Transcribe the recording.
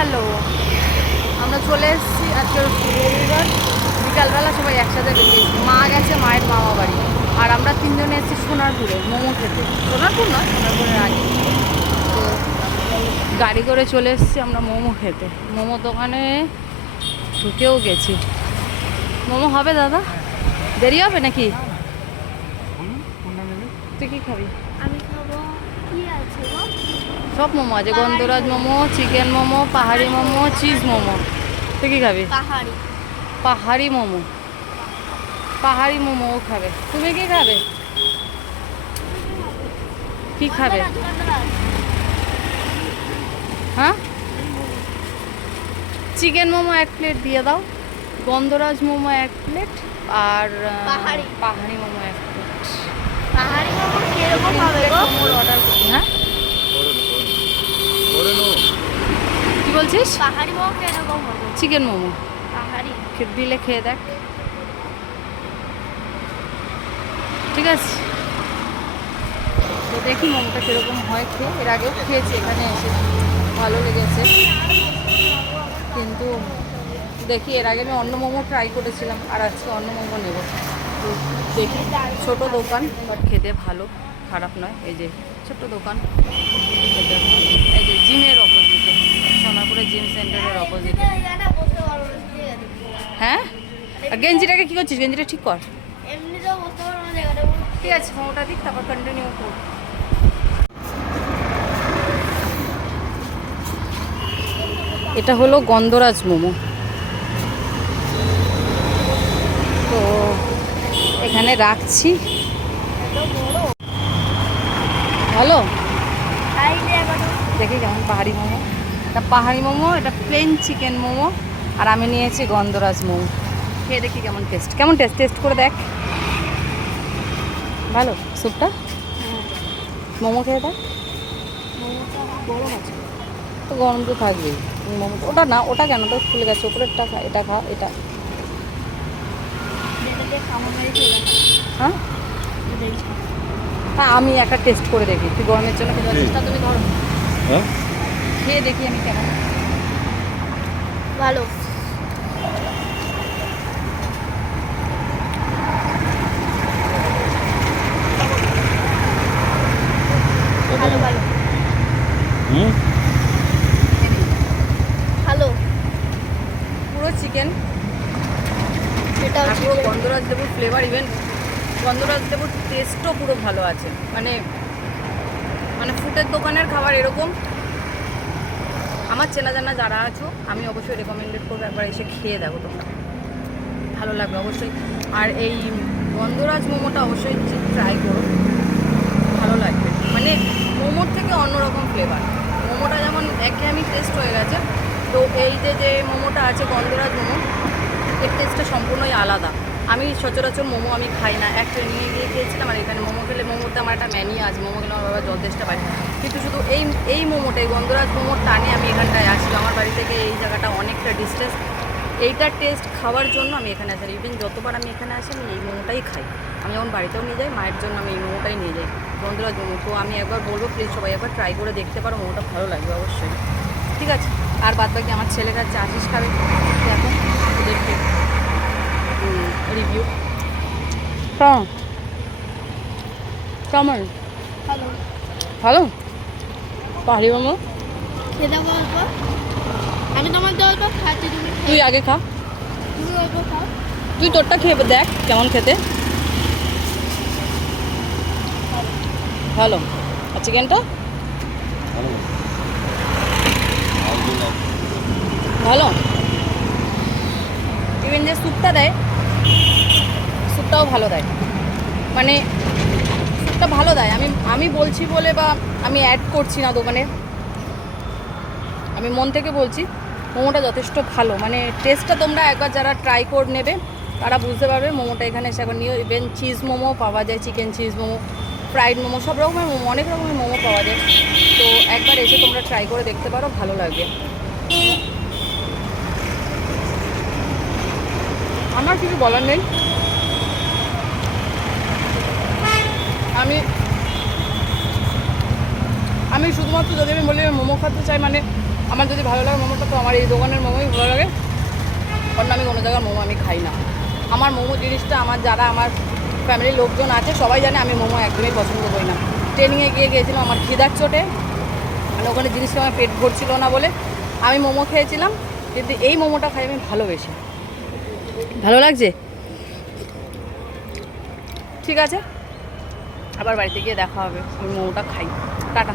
গেল আমরা চলে এসেছি আজকে রবিবার বিকালবেলা সবাই একসাথে বেরিয়েছি। মা গেছে মায়ের মামা বাড়ি। আর আমরা তিনজনে এসেছি সোনারপুরে মোমো খেতে। সোনারপুর নয় সোনারপুরের আগে। তো গাড়ি করে চলে এসেছি আমরা মোমো খেতে। মোমো দোকানে ঢুকেও গেছি। মোমো হবে দাদা? দেরি হবে নাকি? তুই কি খাবি আমি খাব কি গো সব মোমো আছে গন্ধরাজ মোমো চিকেন মোমো পাহাড়ি মোমো চিজ মোমো। তুই কি খাবি? পাহাড়ি। পাহাড়ি মোমো। পাহাড়ি মোমো খাবে। তুমি কি খাবে? কি খাবে? হ্যাঁ? চিকেন মোমো এক প্লেট দিয়ে দাও। গন্ধরাজ মোমো এক প্লেট আর পাহাড়ি। পাহাড়ি মোমো এক প্লেট। পাহাড়ি মোমো কীরকম হবে গো? অর্ডার হ্যাঁ? কি বলছিস? পাহাড়ি মোমো কীরকম হবে চিকেন মোমো। পাহাড়ি। দিলে খেয়ে দেখ। ঠিক আছে। তো দেখি মোমোটা কীরকম হয় খেয়ে। এর আগেও খেয়েছি এখানে এসে ভালো লেগেছে। কিন্তু দেখি এর আগে আমি অন্য মোমো ট্রাই করেছিলাম আর আজকে অন্য মোমো নেব। তো দেখি ছোট দোকান বাট খেতে ভালো খারাপ নয়। এই যে ছোট দোকান খেতে ভালো। এই যে জিমের অপোজিটে সোনারপুরের জিম সেন্টারের অপোজিটে হ্যাঁ? আর গেঞ্জিটাকে কী করছিস? গেঞ্জিটা ঠিক কর। ঠিক আছে মোমোটা দিক তারপর কন্টিনিউ করব এটা হলো গন্ধরাজ মোমো। তো এখানে রাখছি। হ্যালো দেখি কেমন পাহাড়ি মোমো। এটা পাহাড়ি মোমো, এটা প্লেন চিকেন মোমো, আর আমি নিয়েছি গন্ধরাজ মোমো। খেয়ে দেখি কেমন টেস্ট কেমন টেস্ট টেস্ট করে দেখ। ভালো? স্যুপটা? মোমো খেয়ে দেখ। তো গরম তো থাকবেই। মোমো ওটা না, ওটা কেন? তো ফুলে গেছে। ওপরেরটা খা, এটা খা, এটা। হ্যাঁ? হ্যাঁ আমি একটা টেস্ট করে দেখি। তুই গরমের জন্য তুমি ধরো হ্যাঁ? খেয়ে দেখি আমি কেমন। ভালো। ভালো ভালো। হুম? ভালো। পুরো চিকেন সেটা পুরো গন্ধরাজ লেবুর ফ্লেভার ইভেন গন্ধরাজ লেবুর টেস্টও পুরো ভালো আছে। মানে মানে ফুটের দোকানের খাবার এরকম। আমার চেনা জানা যারা আছো, আমি অবশ্যই রেকমেন্ডেড করব একবার এসে খেয়ে দেখো তোমরা। ভালো লাগবে অবশ্যই। আর এই গন্ধরাজ মোমোটা অবশ্যই ট্রাই করো। ভালো লাগবে। মানে মোমোর থেকে অন্যরকম ফ্লেভার মোমোটা যেমন একে আমি টেস্ট হয়ে গেছে, তো এই যে যে মোমোটা আছে গন্ধরাজ মোমো, এর টেস্টটা সম্পূর্ণই আলাদা। আমি সচরাচর মোমো আমি খাই না। এক ট্রেনিংয়ে গিয়ে খেয়েছিলাম আর এখানে মোমো খেলে মোমোতে আমার একটা ম্যানিয়া আছে। মোমো খেলে আমার বাবা জল তেষ্টা পাই কিন্তু শুধু এই এই মোমোটাই, গন্ধরাজ মোমোর টানে আমি এখানটায় আসি। আমার বাড়ি থেকে এই জায়গাটা অনেকটা ডিস্টেন্স এইটার টেস্ট খাওয়ার জন্য আমি এখানে আসি। ইভেন যতবার আমি এখানে আসি, আমি এই মোমোটাই খাই। আমি যখন বাড়িতেও নিয়ে যাই, মায়ের জন্য আমি এই মোমোটাই নিয়ে যাই। গন্ধরাজ মোমো। তো আমি একবার বলব প্লিজ সবাই একবার ট্রাই করে দেখতে পারো, মোমোটা ভালো লাগবে অবশ্যই। ঠিক আছে? আর বাদ বাকি আমার ছেলে কাছে আশিস খাবে। দেখো দেখে রিভিউ কেমন কেমন ভালো ভালো পাহাড়ি মোমো খেতে অল্প আমি তোমার তো অল্প খাচ্ছি তুমি তুই আগে খা তুমি অল্প খাও তুই তোরটা খেয়ে দেখ কেমন খেতে ভালো আর চিকেনটা ভালো ভালো ইভেন যে স্যুপটা দেয় স্যুপটাও ভালো দেয়। মানে স্যুপটা ভালো দেয়। আমি আমি বলছি বলে বা আমি অ্যাড করছি না দোকানে। আমি মন থেকে বলছি, মোমোটা যথেষ্ট ভালো। মানে টেস্টটা তোমরা একবার যারা ট্রাই করে নেবে, তারা বুঝতে পারবে মোমোটা এখানে এসে একবার নিয়ে ইভেন চিজ মোমো পাওয়া যায় chicken cheese momo fried momo, সব রকমের মোমো, অনেক রকমের মোমো পাওয়া যায়। তো একবার এসে তোমরা ট্রাই করে দেখতে পারো, ভালো লাগবে। আমার কিছু বলার নেই। আমি আমি শুধুমাত্র যদি আমি বলি মোমো খেতে চাই মানে আমার যদি ভালো লাগে মোমোটা, তো আমার এই দোকানের মোমোই ভালো লাগে। কারণ আমি কোনো জায়গার মোমো আমি খাই না। আমার মোমো জিনিসটা, আমার যারা, আমার ফ্যামিলির লোকজন আছে, সবাই জানে আমি মোমো একদমই পছন্দ করি না। ট্রেনিংয়ে গিয়ে গিয়েছিলাম আমার খিদার চোটে। মানে ওখানে জিনিসটা আমার পেট ভরছিল না বলে। আমি মোমো খেয়েছিলাম, কিন্তু এই মোমোটা খাই আমি ভালোবেসে। ভালো লাগছে? ঠিক আছে। আবার বাড়িতে গিয়ে দেখা হবে। আমি মোমোটা খাই। টাটা।